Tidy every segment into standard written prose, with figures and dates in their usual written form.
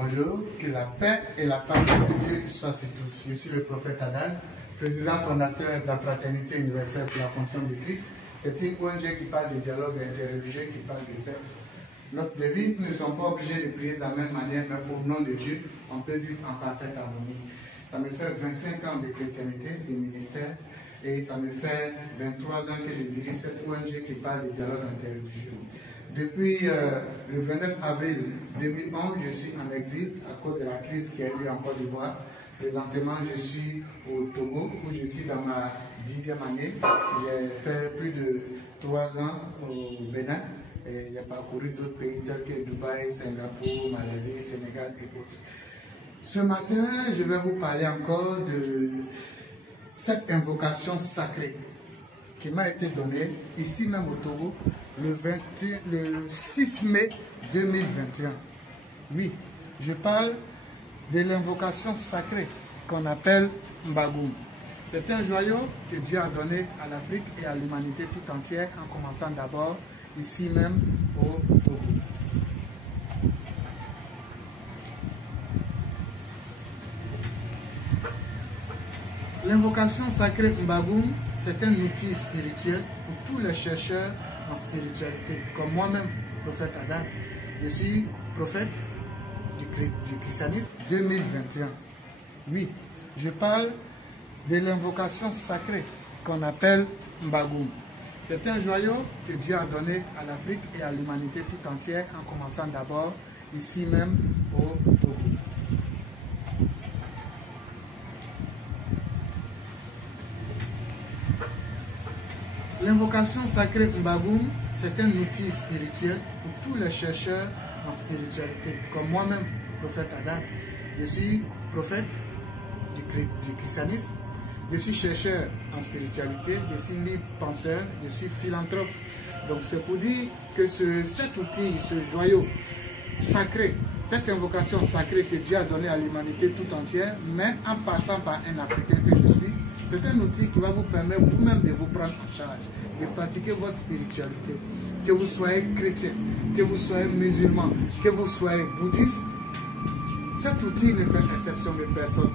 Bonjour, que la paix et la faveur de Dieu soient sur tous. Je suis le prophète Adam, président fondateur de la Fraternité universelle pour la conscience de Christ. C'est une ONG qui parle de dialogue interreligieux, qui parle du peuple. Notre devise, nous ne sommes pas obligés de prier de la même manière, mais au nom de Dieu, on peut vivre en parfaite harmonie. Ça me fait 25 ans de chrétienté, de ministère, et ça me fait 23 ans que je dirige cette ONG qui parle de dialogue interreligieux. Depuis le 29 avril 2011, je suis en exil à cause de la crise qui a eu en Côte d'Ivoire. Présentement, je suis au Togo, où je suis dans ma 10e année. J'ai fait plus de 3 ans au Bénin. Et j'ai parcouru d'autres pays tels que Dubaï, Singapour, Malaisie, Sénégal et autres. Ce matin, je vais vous parler encore de cette invocation sacrée qui m'a été donnée ici même au Togo le 6 mai 2021. Oui, je parle de l'invocation sacrée qu'on appelle Mbagoum. C'est un joyau que Dieu a donné à l'Afrique et à l'humanité tout entière, en commençant d'abord ici même au Togo. L'invocation sacrée Mbagoum, c'est un outil spirituel pour tous les chercheurs en spiritualité. Comme moi-même, prophète Adam, je suis prophète du christianisme 2021. Oui, je parle de l'invocation sacrée qu'on appelle Mbagoum. C'est un joyau que Dieu a donné à l'Afrique et à l'humanité tout entière, en commençant d'abord ici même au Togo. L'invocation sacrée Mbagoum, c'est un outil spirituel pour tous les chercheurs en spiritualité. Comme moi-même, prophète Adam, je suis prophète du christianisme, je suis chercheur en spiritualité, je suis libre penseur, je suis philanthrope. Donc c'est pour dire que cet outil, ce joyau sacré, cette invocation sacrée que Dieu a donnée à l'humanité tout entière, mais en passant par un Africain que je suis, c'est un outil qui va vous permettre vous-même de vous prendre en charge, de pratiquer votre spiritualité. Que vous soyez chrétien, que vous soyez musulman, que vous soyez bouddhiste, cet outil ne fait exception de personne.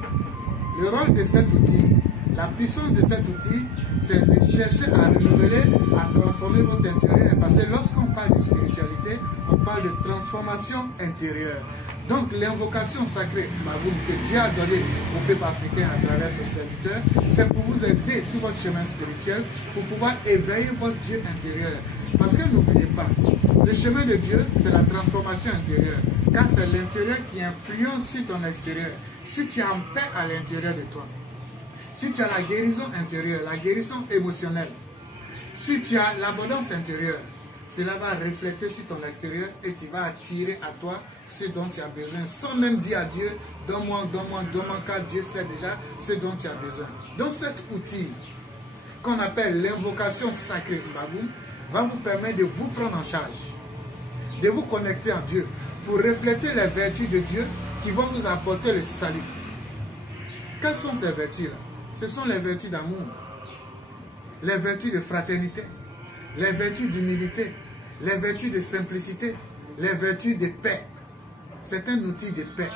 Le rôle de cet outil, la puissance de cet outil, c'est de chercher à renouveler, à transformer votre intérieur. Parce que lorsqu'on parle de spiritualité, on parle de transformation intérieure. Donc l'invocation sacrée Mbagoum que Dieu a donnée au peuple africain à travers son serviteur, c'est pour vous aider sur votre chemin spirituel, pour pouvoir éveiller votre Dieu intérieur. Parce que n'oubliez pas, le chemin de Dieu, c'est la transformation intérieure. Car c'est l'intérieur qui influence sur ton extérieur. Si tu es en paix à l'intérieur de toi, si tu as la guérison intérieure, la guérison émotionnelle, si tu as l'abondance intérieure, cela va refléter sur ton extérieur et tu vas attirer à toi ce dont tu as besoin, sans même dire à Dieu, donne-moi, car Dieu sait déjà ce dont tu as besoin. Donc cet outil qu'on appelle l'invocation sacrée Mbagoum va vous permettre de vous prendre en charge, de vous connecter à Dieu, pour refléter les vertus de Dieu qui vont vous apporter le salut. Quelles sont ces vertus-là? Ce sont les vertus d'amour, les vertus de fraternité, les vertus d'humilité, les vertus de simplicité, les vertus de paix. C'est un outil de paix.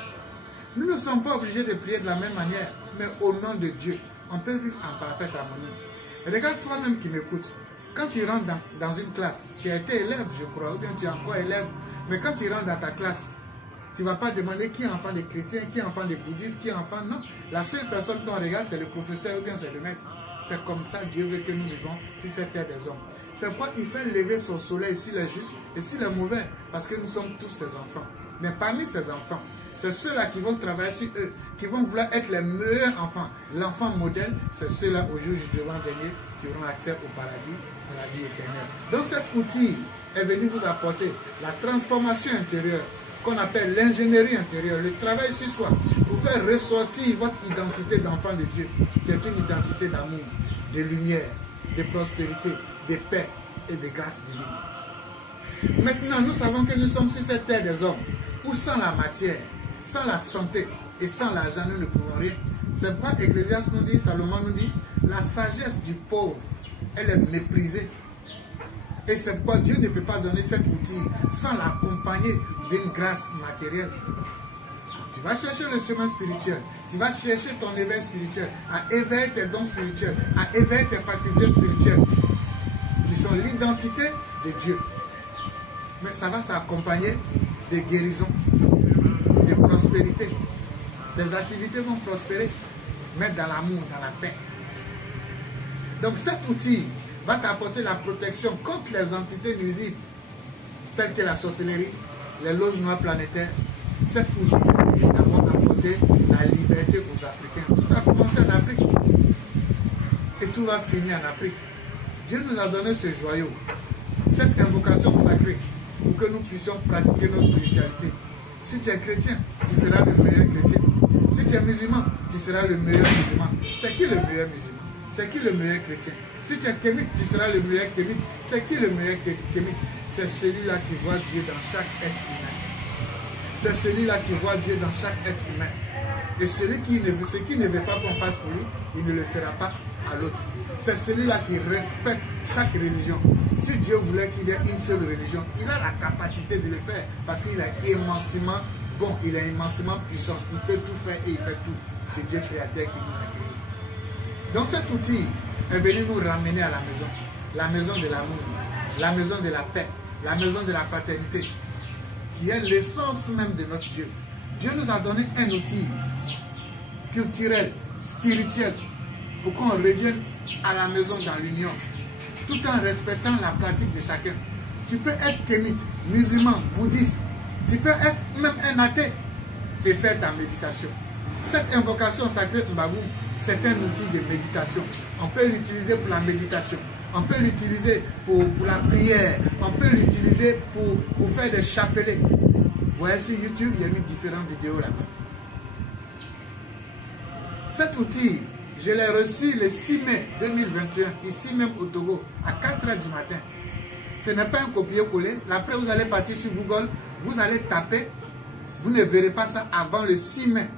Nous ne sommes pas obligés de prier de la même manière, mais au nom de Dieu, on peut vivre en parfaite harmonie. Regarde toi-même qui m'écoutes. Quand tu rentres dans une classe, tu as été élève, je crois, ou bien tu es encore élève, mais quand tu rentres dans ta classe, tu ne vas pas demander qui est enfant des chrétiens, qui est enfant des bouddhistes, qui est enfant... Non, la seule personne qu'on regarde, c'est le professeur ou bien c'est le maître. C'est comme ça Dieu veut que nous vivons sur cette terre des hommes. C'est pourquoi il fait lever son soleil sur les justes et sur les mauvais, parce que nous sommes tous ses enfants. Mais parmi ces enfants, c'est ceux-là qui vont travailler sur eux, qui vont vouloir être les meilleurs enfants. L'enfant modèle, c'est ceux-là au jour du devant dernier qui auront accès au paradis, à la vie éternelle. Donc cet outil est venu vous apporter la transformation intérieure, qu'on appelle l'ingénierie intérieure, le travail sur soi, pour faire ressortir votre identité d'enfant de Dieu, qui est une identité d'amour, de lumière, de prospérité, de paix et de grâce divine. Maintenant, nous savons que nous sommes sur cette terre des hommes, où sans la matière, sans la santé et sans l'argent, nous ne pouvons rien. C'est pourquoi Ecclésiaste nous dit, Salomon nous dit, la sagesse du pauvre, elle est méprisée. Et c'est pourquoi Dieu ne peut pas donner cet outil sans l'accompagner d'une grâce matérielle. Tu vas chercher le chemin spirituel. Tu vas chercher ton éveil spirituel, à éveiller tes dons spirituels, à éveiller tes facultés spirituelles, qui sont l'identité de Dieu. Mais ça va s'accompagner des guérisons, de prospérité. Tes activités vont prospérer, mais dans l'amour, dans la paix. Donc cet outil va t'apporter la protection contre les entités nuisibles, telles que la sorcellerie, les loges noires planétaires. Cet outil va d'abord apporter la liberté aux Africains. Tout a commencé en Afrique et tout va finir en Afrique. Dieu nous a donné ce joyau, cette invocation sacrée, pour que nous puissions pratiquer nos spiritualités. Si tu es chrétien, tu seras le meilleur chrétien. Si tu es musulman, tu seras le meilleur musulman. C'est qui le meilleur musulman? C'est qui le meilleur chrétien? Si tu es kémite, tu seras le meilleur kémite. C'est qui le meilleur kémite? C'est celui-là qui voit Dieu dans chaque être humain. C'est celui-là qui voit Dieu dans chaque être humain. Et celui qui ne veut pas qu'on fasse pour lui, il ne le fera pas à l'autre. C'est celui-là qui respecte chaque religion. Si Dieu voulait qu'il y ait une seule religion, il a la capacité de le faire parce qu'il est immensément bon, il est immensément puissant. Il peut tout faire et il fait tout. C'est Dieu créateur qui nous a créés. Donc cet outil est venu nous ramener à la maison de l'amour, la maison de la paix, la maison de la fraternité, qui est l'essence même de notre Dieu. Dieu nous a donné un outil culturel, spirituel, pour qu'on revienne à la maison dans l'union, tout en respectant la pratique de chacun. Tu peux être kémite, musulman, bouddhiste, tu peux être même un athée et faire ta méditation. Cette invocation sacrée Mbagoum, c'est un outil de méditation. On peut l'utiliser pour la méditation, on peut l'utiliser pour la prière, on peut l'utiliser pour faire des chapelets. Vous voyez sur YouTube, il y a mis différentes vidéos là-bas. Cet outil, je l'ai reçu le 6 mai 2021, ici même au Togo, à 4 h du matin. Ce n'est pas un copier-coller. Après, vous allez partir sur Google, vous allez taper. Vous ne verrez pas ça avant le 6 mai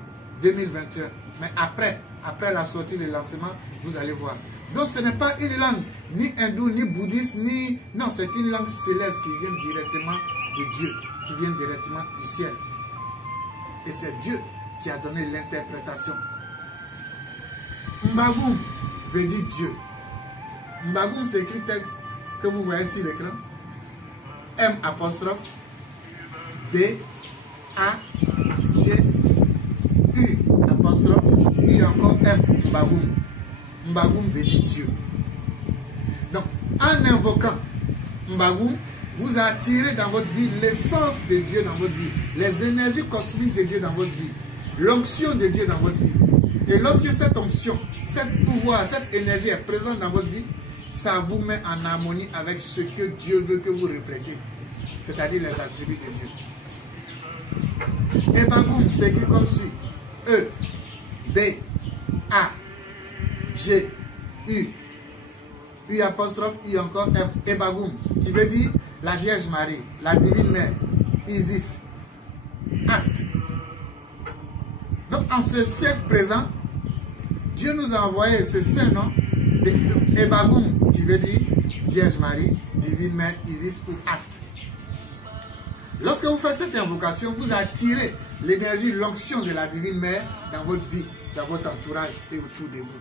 2021. Mais après la sortie, le lancement, vous allez voir. Donc, ce n'est pas une langue ni hindoue, ni bouddhiste, ni... Non, c'est une langue céleste qui vient directement de Dieu, qui vient directement du ciel. Et c'est Dieu qui a donné l'interprétation. Mbagoum veut dire Dieu. Mbagoum s'écrit tel que vous voyez sur l'écran. M apostrophe B A G U apostrophe U encore M. Mbagoum. Mbagoum veut dire Dieu. Donc en invoquant Mbagoum, vous attirez dans votre vie l'essence de Dieu dans votre vie, les énergies cosmiques de Dieu dans votre vie, l'onction de Dieu dans votre vie. Et lorsque cette onction, cette pouvoir, cette énergie est présente dans votre vie, ça vous met en harmonie avec ce que Dieu veut que vous reflétez, c'est-à-dire les attributs de Dieu. Et Mbagoum, c'est écrit comme suit. E, B, A, G, U, U apostrophe, I encore M. Et Mbagoum, qui veut dire la Vierge Marie, la Divine Mère, Isis, Astre. Donc en ce siècle présent, Dieu nous a envoyé ce saint nom de Mbagoum, qui veut dire Vierge Marie, Divine Mère, Isis ou Astre. Lorsque vous faites cette invocation, vous attirez l'énergie, l'onction de la Divine Mère dans votre vie, dans votre entourage et autour de vous.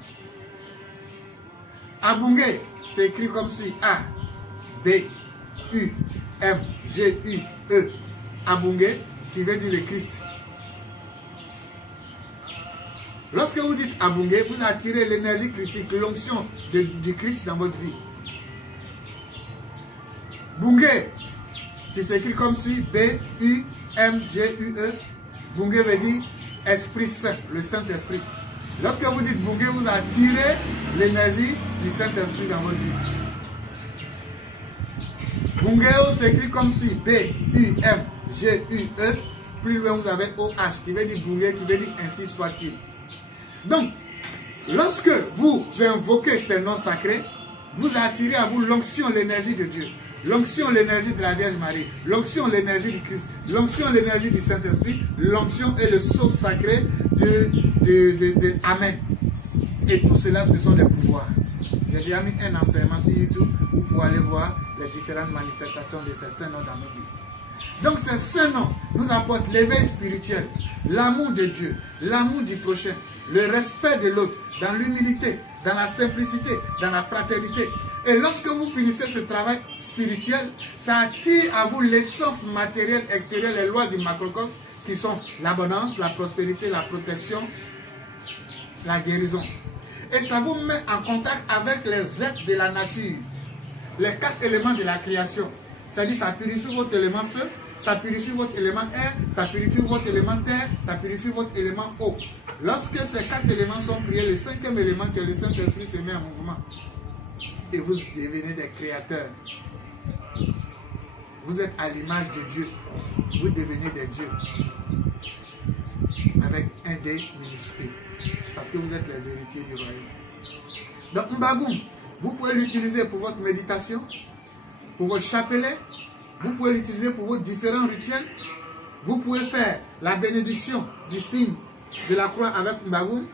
Abungé, c'est écrit comme suit. A, B, U, M, G, U, E. Abungé, qui veut dire le Christ. Lorsque vous dites Abungé, vous attirez l'énergie christique, l'onction du Christ dans votre vie. Bungé, qui s'écrit comme suit. B, U, M, G, U, E. Bungé veut dire Esprit Saint, le Saint-Esprit. Lorsque vous dites Bungé, vous attirez l'énergie du Saint-Esprit dans votre vie. Bungéo s'écrit comme suit. B, U, M, G, U, E. Plus loin, vous avez OH, qui veut dire Bungé, qui veut dire ainsi soit-il. Donc, lorsque vous invoquez ces noms sacrés, vous attirez à vous l'onction, l'énergie de Dieu, l'onction, l'énergie de la Vierge Marie, l'onction, l'énergie du Christ, l'onction, l'énergie du Saint-Esprit, l'onction et le sceau sacré de Amen. Et tout cela, ce sont des pouvoirs. J'ai déjà mis un enseignement sur YouTube où vous pouvez aller voir les différentes manifestations de ces saints noms dans nos vies. Donc ce nom nous apporte l'éveil spirituel, l'amour de Dieu, l'amour du prochain, le respect de l'autre, dans l'humilité, dans la simplicité, dans la fraternité. Et lorsque vous finissez ce travail spirituel, ça attire à vous l'essence matérielle extérieure, les lois du macrocosme, qui sont l'abondance, la prospérité, la protection, la guérison. Et ça vous met en contact avec les êtres de la nature, les 4 éléments de la création. C'est-à-dire ça purifie votre élément feu, ça purifie votre élément air, ça purifie votre élément terre, ça purifie votre élément eau. Lorsque ces 4 éléments sont priés, le 5e élément qui est le Saint-Esprit se met en mouvement. Et vous devenez des créateurs. Vous êtes à l'image de Dieu. Vous devenez des dieux. Avec un dé minuscule. Parce que vous êtes les héritiers du royaume. Donc Mbagoum, vous pouvez l'utiliser pour votre méditation, pour votre chapelet, vous pouvez l'utiliser pour vos différents rituels. Vous pouvez faire la bénédiction du signe de la croix avec Mbagoum.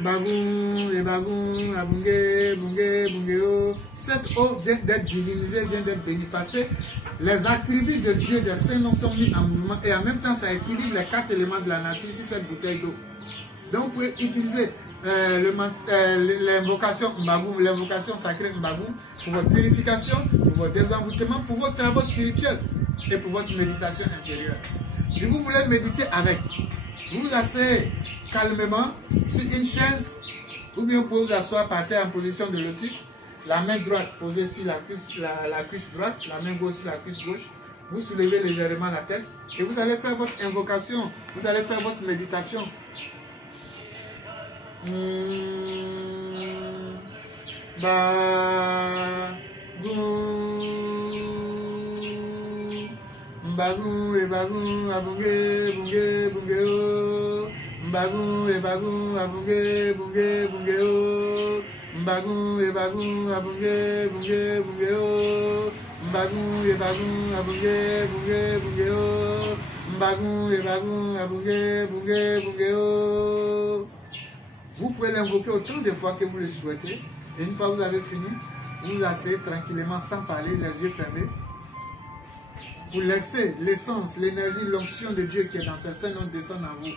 Mbagoum, Mbagoum, Abungé, Bungé, Bungéo. Cette eau vient d'être divinisée, vient d'être bénie. Parce que les attributs de Dieu, des saints noms sont mis en mouvement. Et en même temps, ça équilibre les 4 éléments de la nature sur cette bouteille d'eau. Donc, vous pouvez utiliser l'invocation Mbagoum, l'invocation sacrée Mbagoum pour votre purification, pour votre désenvoûtement, pour vos travaux spirituels et pour votre méditation intérieure. Si vous voulez méditer avec, vous vous asseyez calmement sur une chaise ou bien vous pouvez vous asseoir par terre en position de lotus, la main droite posée sur la cuisse droite, la main gauche sur la cuisse gauche. Vous soulevez légèrement la tête et vous allez faire votre invocation, vous allez faire votre méditation. Mbagou et bagou abungé bungé bungéo. Mbagou et bagou abungé bungé bungéo. Mbagou et bagou abungé bungé bungéo. Mbagou et bagou abungé bungé bungéo. Mbagou et bagou abungé bungé bungéo. Vous pouvez l'invoquer autant de fois que vous le souhaitez. Et une fois que vous avez fini, vous vous asseyez tranquillement sans parler, les yeux fermés. Vous laissez l'essence, l'énergie, l'onction de Dieu qui est dans certains noms descendre en vous.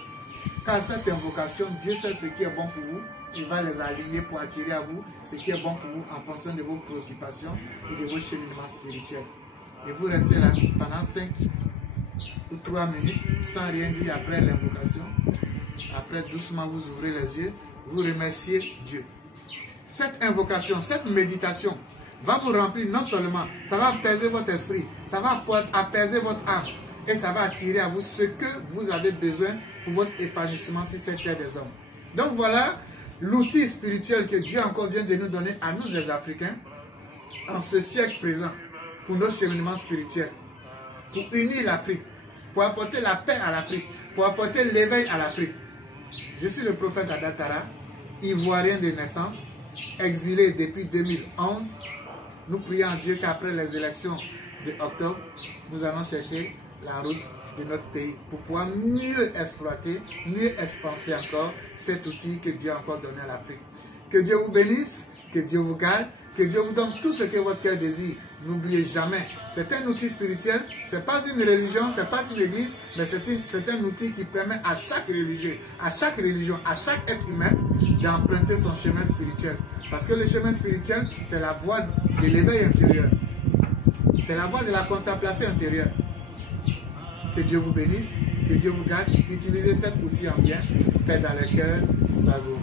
Car cette invocation, Dieu sait ce qui est bon pour vous. Il va les aligner pour attirer à vous ce qui est bon pour vous en fonction de vos préoccupations et de vos cheminements spirituels. Et vous restez là pendant 5 ou 3 minutes sans rien dire après l'invocation. Après, doucement, vous ouvrez les yeux. Vous remerciez Dieu. Cette invocation, cette méditation va vous remplir non seulement, ça va apaiser votre esprit, ça va apaiser votre âme et ça va attirer à vous ce que vous avez besoin pour votre épanouissement sur cette terre des hommes. Donc voilà l'outil spirituel que Dieu encore vient de nous donner à nous les Africains en ce siècle présent pour nos cheminements spirituels, pour unir l'Afrique, pour apporter la paix à l'Afrique, pour apporter l'éveil à l'Afrique. Je suis le prophète Adatara, ivoirien de naissance, exilé depuis 2011. Nous prions à Dieu qu'après les élections d'octobre, nous allons chercher la route de notre pays pour pouvoir mieux exploiter, mieux expanser encore cet outil que Dieu a encore donné à l'Afrique. Que Dieu vous bénisse, que Dieu vous garde, que Dieu vous donne tout ce que votre cœur désire. N'oubliez jamais, c'est un outil spirituel, ce n'est pas une religion, ce n'est pas une église, mais c'est un outil qui permet à chaque religieux, à chaque religion, à chaque être humain d'emprunter son chemin spirituel. Parce que le chemin spirituel, c'est la voie de l'éveil intérieur. C'est la voie de la contemplation intérieure. Que Dieu vous bénisse, que Dieu vous garde. Utilisez cet outil en bien. Paix dans le cœur. Bravo.